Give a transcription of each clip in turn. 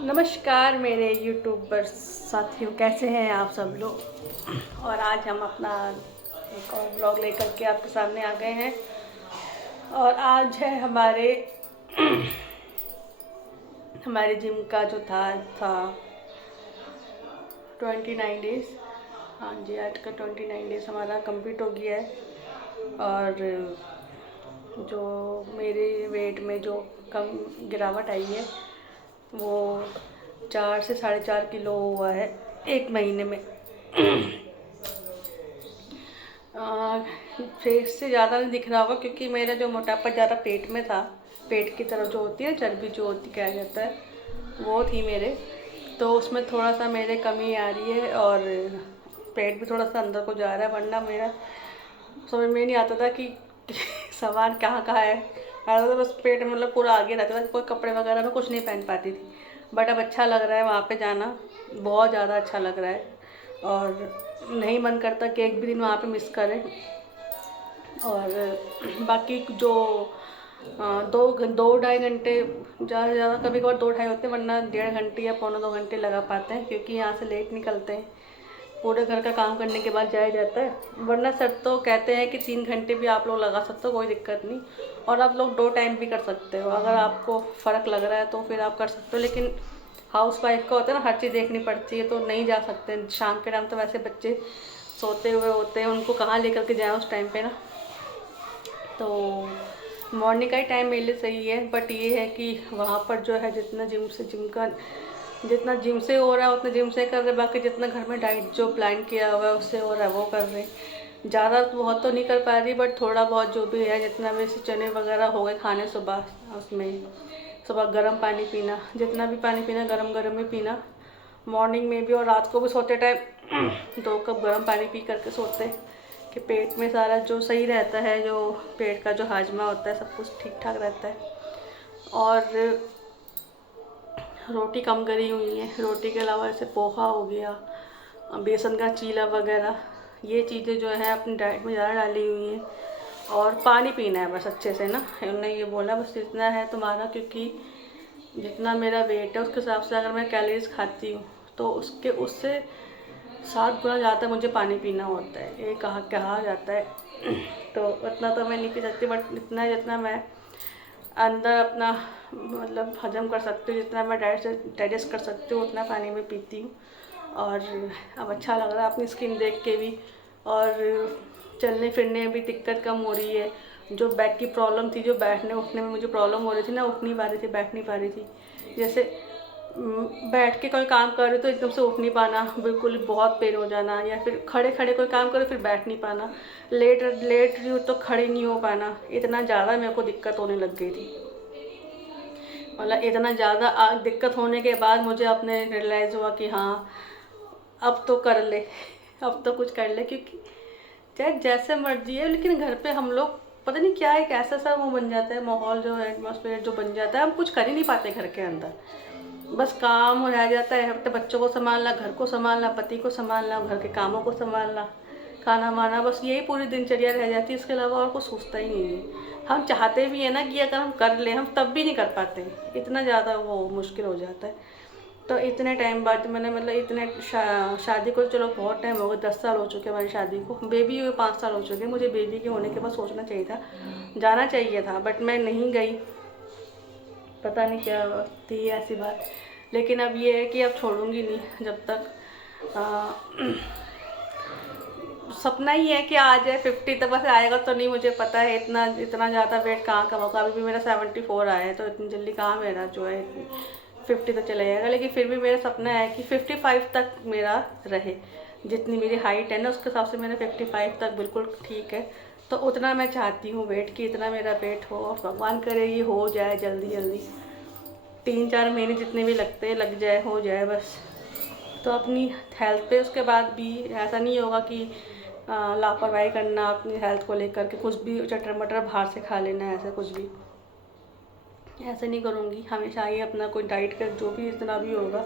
नमस्कार मेरे यूट्यूबर साथियों, कैसे हैं आप सब लोग। और आज हम अपना एक और ब्लॉग लेकर के आपके सामने आ गए हैं। और आज है हमारे जिम का जो था 29 डेज़। हाँ जी, आज का 29 डेज़ हमारा कंप्लीट हो गया है। और जो मेरे वेट में जो कम गिरावट आई है वो 4 से 4.5 किलो हुआ है एक महीने में। फेस से ज़्यादा नहीं दिख रहा होगा क्योंकि मेरा जो मोटापा ज़्यादा पेट में था। पेट की तरफ जो होती है चर्बी जो होती कहा जाता है वो थी मेरे, तो उसमें थोड़ा सा मेरे कमी आ रही है। और पेट भी थोड़ा सा अंदर को जा रहा है, वरना मेरा समझ में नहीं आता था कि सामान कहाँ कहाँ है। आता था बस पेट में, मतलब पूरा आगे रहता था, कोई कपड़े वगैरह में कुछ नहीं पहन पाती थी। बट अब अच्छा लग रहा है वहाँ पे जाना, बहुत ज़्यादा अच्छा लग रहा है। और नहीं मन करता कि एक भी दिन वहाँ पे मिस करें। और बाकी जो 2-2.5 घंटे ज़्यादा से ज़्यादा, कभी कभार 2-2.5 होते हैं, वरना 1.5 घंटे या 1.25 घंटे लगा पाते हैं क्योंकि यहाँ से लेट निकलते हैं। पूरे घर का काम करने के बाद जाया जाता है, वरना सर तो कहते हैं कि 3 घंटे भी आप लोग लगा सकते हो, कोई दिक्कत नहीं। और आप लोग 2 टाइम भी कर सकते हो, अगर आपको फ़र्क लग रहा है तो फिर आप कर सकते हो। लेकिन हाउस वाइफ का होता है ना, हर चीज़ देखनी पड़ती है, तो नहीं जा सकते। शाम के टाइम तो वैसे बच्चे सोते हुए होते हैं, उनको कहाँ लेकर के जाएँ उस टाइम पे ना। तो मॉर्निंग का ही टाइम मेरे लिए सही है। बट ये है कि वहाँ पर जो है जितना जिम से हो रहा है उतना जिम से कर रहे, बाकी जितना घर में डाइट जो प्लान किया हुआ है उससे हो रहा है वो कर रहे। ज़्यादा बहुत तो नहीं कर पा रही, बट थोड़ा बहुत जो भी है, जितना भी चने वगैरह हो गए खाने सुबह, उसमें सुबह गर्म पानी पीना, जितना भी पानी पीना गरम गरम ही पीना, मॉर्निंग में भी। और रात को भी सोते टाइम 2 कप गर्म पानी पी करके सोते, कि पेट में सारा जो सही रहता है, जो पेट का जो हाजमा होता है सब कुछ ठीक ठाक रहता है। और रोटी कम करी हुई है, रोटी के अलावा जैसे पोहा हो गया, बेसन का चीला वगैरह, ये चीज़ें जो है अपनी डाइट में ज़्यादा डाली हुई हैं। और पानी पीना है बस अच्छे से ना, उन्होंने ये बोला बस इतना है तुम्हारा, क्योंकि जितना मेरा वेट है उसके हिसाब से अगर मैं कैलोरीज खाती हूँ तो उससे 7 गुना ज़्यादा मुझे पानी पीना होता है, ये कहा जाता है। तो उतना तो मैं नहीं पी सकती, बट इतना जितना मैं अंदर अपना मतलब हजम कर सकती हूँ, जितना मैं डाइजेस्ट कर सकती हूँ उतना पानी में पीती हूँ। और अब अच्छा लग रहा है अपनी स्किन देख के भी। और चलने फिरने में भी दिक्कत कम हो रही है। जो बैक की प्रॉब्लम थी, जो बैठने उठने में मुझे प्रॉब्लम हो रही थी ना, उठ नहीं पा रही थी, बैठ नहीं पा रही थी। जैसे बैठ के कोई काम कर रहे तो एकदम से उठ नहीं पाना, बिल्कुल बहुत पेन हो जाना, या फिर खड़े खड़े कोई काम करो फिर बैठ नहीं पाना, लेट लेट रही हूँ तो खड़े नहीं हो पाना, इतना ज़्यादा मेरे को दिक्कत होने लग गई थी। मतलब इतना ज़्यादा दिक्कत होने के बाद मुझे अपने रियलाइज़ हुआ कि हाँ अब तो कर ले, अब तो कुछ कर ले। क्योंकि चाहे जैसे मर्जी है, लेकिन घर पे हम लोग पता नहीं क्या एक ऐसा सा वो बन जाता है, माहौल जो है, एटमॉस्फेयर जो बन जाता है, हम कुछ कर ही नहीं पाते घर के अंदर। बस काम रह जाता है, अपने बच्चों को संभालना, घर को संभालना, पति को संभालना, घर के कामों को संभालना, खाना वाना, बस यही पूरी दिनचर्या रह जाती है। इसके अलावा और कुछ सोचता ही नहीं है। हम चाहते भी है ना कि अगर हम कर ले, हम तब भी नहीं कर पाते, इतना ज़्यादा वो मुश्किल हो जाता है। तो इतने टाइम बाद मैंने मतलब इतने शादी को चलो बहुत टाइम हो गया, 10 साल हो चुके हमारी शादी को, बेबी हुए 5 साल हो चुके। मुझे बेबी के होने के बाद सोचना चाहिए था, जाना चाहिए था, बट मैं नहीं गई। पता नहीं क्या थी ऐसी बात। लेकिन अब ये है कि अब छोड़ूंगी नहीं जब तक सपना ही है कि आ जाए 50 तक, बस आएगा तो नहीं मुझे पता है। इतना इतना ज़्यादा वेट कहाँ का होगा, अभी भी मेरा 74 आया है, तो इतनी जल्दी कहाँ मेरा जो है 50 तक चला जाएगा। लेकिन फिर भी मेरा सपना है कि 55 तक मेरा रहे, जितनी मेरी हाइट है ना उसके हिसाब से मेरा 55 तक बिल्कुल ठीक है। तो उतना मैं चाहती हूँ वेट की, इतना मेरा वेट हो, और भगवान करे ये हो जाए जल्दी जल्दी, 3-4 महीने जितने भी लगते हैं लग जाए, हो जाए बस। तो अपनी हेल्थ पे उसके बाद भी ऐसा नहीं होगा कि लापरवाही करना अपनी हेल्थ को लेकर के, कुछ भी चटर मटर बाहर से खा लेना, ऐसा कुछ भी ऐसे नहीं करूँगी। हमेशा ही अपना कोई डाइट का जो भी इतना भी होगा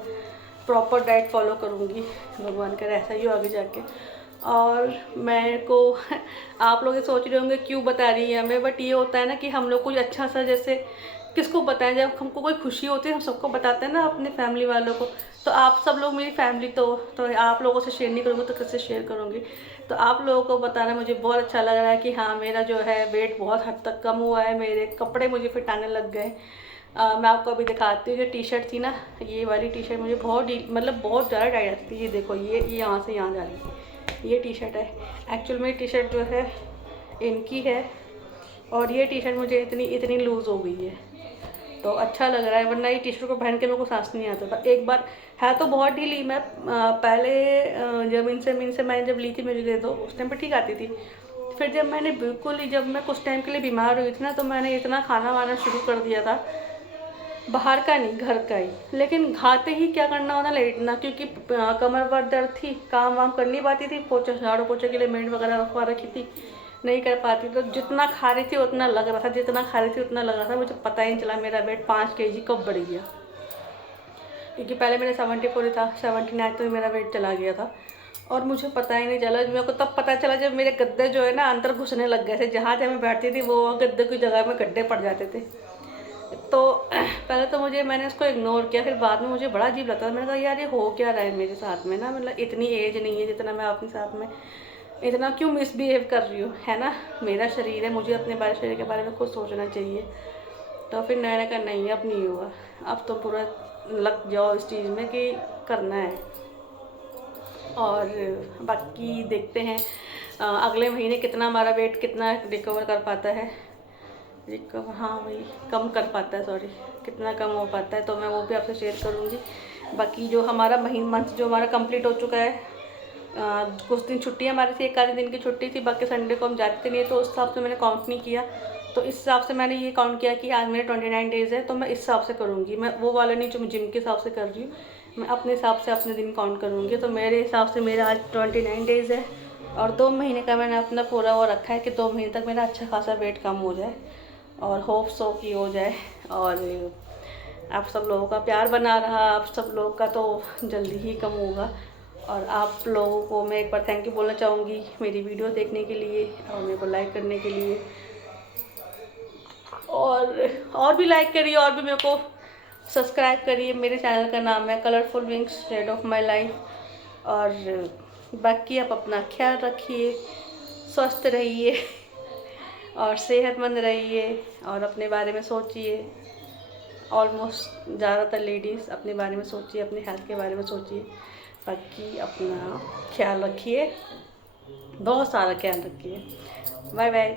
प्रॉपर डाइट फॉलो करूँगी, भगवान करे ऐसा ही हो आगे जाके। और मेरे को आप लोग ये सोच रहे होंगे क्यों बता रही है हमें, बट ये होता है ना कि हम लोग कुछ अच्छा सा, जैसे किसको बताएं, जब हमको कोई खुशी होती है हम सबको बताते हैं ना, अपने फैमिली वालों को। तो आप सब लोग मेरी फैमिली, तो आप लोगों से शेयर नहीं करूँगी तो किससे शेयर करूँगी। तो आप लोगों को बताना मुझे बहुत अच्छा लग रहा है कि हाँ मेरा जो है वेट बहुत हद तक कम हुआ है, मेरे कपड़े मुझे फिट आने लग गए। मैं आपको अभी दिखाती हूँ, जो टी शर्ट थी ना, ये वाली टी शर्ट मुझे बहुत मतलब बहुत ज़्यादा टाइट आती थी। ये देखो, ये यहाँ से यहाँ जा रही है, ये टी शर्ट है। एक्चुअल में टी शर्ट जो है इनकी है, और ये टी शर्ट मुझे इतनी लूज़ हो गई है, तो अच्छा लग रहा है। वरना ये टी शर्ट को पहन के मेरे को सांस नहीं आता था। एक बार है तो बहुत ढीली, मैं पहले जब इनसे मैंने जब ली थी मेरे लिए, तो उस टाइम पर ठीक आती थी। फिर जब मैंने बिल्कुल ही, जब मैं कुछ टाइम के लिए बीमार हुई थी ना, तो मैंने इतना खाना वाना शुरू कर दिया था, बाहर का नहीं घर का ही। लेकिन खाते ही क्या करना होता, लेटना, क्योंकि कमर पर दर्द थी, काम वाम कर नहीं पाती थी, पोछा झाड़ू पोछे के लिए मेड वगैरह रखवा रखी थी, नहीं कर पाती। तो जितना खा रही थी उतना लग रहा था, जितना खा रही थी उतना लग रहा था। मुझे पता ही नहीं चला मेरा वेट 5 kg कब बढ़ गया, क्योंकि पहले मेरा 74 था, 79 तो मेरा वेट चला गया था, और मुझे पता ही नहीं चला। मेरे को तब पता चला जब मेरे गद्दे जो है ना अंदर घुसने लग गए थे। जहाँ जहाँ मैं बैठती थी वो गद्दे की जगह में गड्ढे पड़ जाते थे। तो पहले तो मैंने उसको इग्नोर किया, फिर बाद में मुझे बड़ा अजीब लगता था। मैंने कहा यार ये हो क्या रहा है मेरे साथ में ना, मतलब इतनी एज नहीं है जितना मैं अपने साथ में इतना क्यों मिसबिहेव कर रही हूँ, है ना। मेरा शरीर है, मुझे अपने शरीर के बारे में खुद सोचना चाहिए। तो फिर मैंने कहा नहीं, अब नहीं हुआ, अब तो पूरा लग जाओ इस चीज़ में कि करना है। और बाकी देखते हैं अगले महीने कितना हमारा वेट कितना रिकवर कर पाता है, रिकवर, हाँ वही कम कर पाता है, सॉरी, कितना कम हो पाता है, तो मैं वो भी आपसे शेयर करूँगी। बाकी जो हमारा मंथ जो हमारा कंप्लीट हो चुका है, कुछ दिन छुट्टी हमारी थी, 1 आधे दिन की छुट्टी थी, बाकी संडे को हम जाते नहीं, तो उस हिसाब से मैंने काउंट नहीं किया। तो इस हिसाब से मैंने ये काउंट किया कि आज मेरे 29 डेज़ है, तो मैं इस हिसाब से करूँगी। मैं वो वाला नहीं जो मैं जिम के हिसाब से कर रही हूँ, मैं अपने हिसाब से अपने दिन काउंट करूँगी। तो मेरे हिसाब से मेरा आज 29 डेज़ है, और 2 महीने का मैंने अपना पूरा वो रखा है कि 2 महीने तक मेरा अच्छा खासा वेट कम हो जाए, और होप सो की हो जाए। और आप सब लोगों का प्यार बना रहा, आप सब लोगों का तो जल्दी ही कम होगा। और आप लोगों को मैं एक बार थैंक यू बोलना चाहूँगी मेरी वीडियो देखने के लिए, और मेरे को लाइक करने के लिए, और भी लाइक करिए, और भी मेरे को सब्सक्राइब करिए। मेरे चैनल का नाम है colourful wings shade of my life. और बाकी आप अपना ख्याल रखिए, स्वस्थ रहिए और सेहतमंद रहिए, और अपने बारे में सोचिए। ऑलमोस्ट ज़्यादातर लेडीज़ अपने बारे में सोचिए, अपने हेल्थ के बारे में सोचिए। बाकी अपना ख्याल रखिए, बहुत सारा ख्याल रखिए। Bye bye.